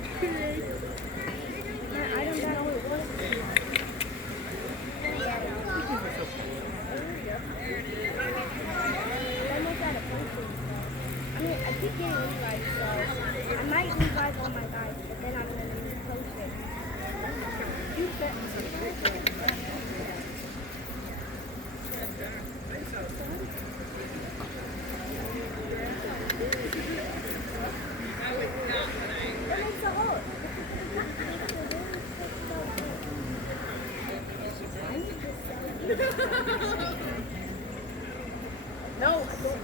I don't know what it was. Almost out of posters. I mean, I keep getting Levi's, so I might Levi's all my guys, but then I'm gonna need posters. You bet. That makes a hole. No, I don't.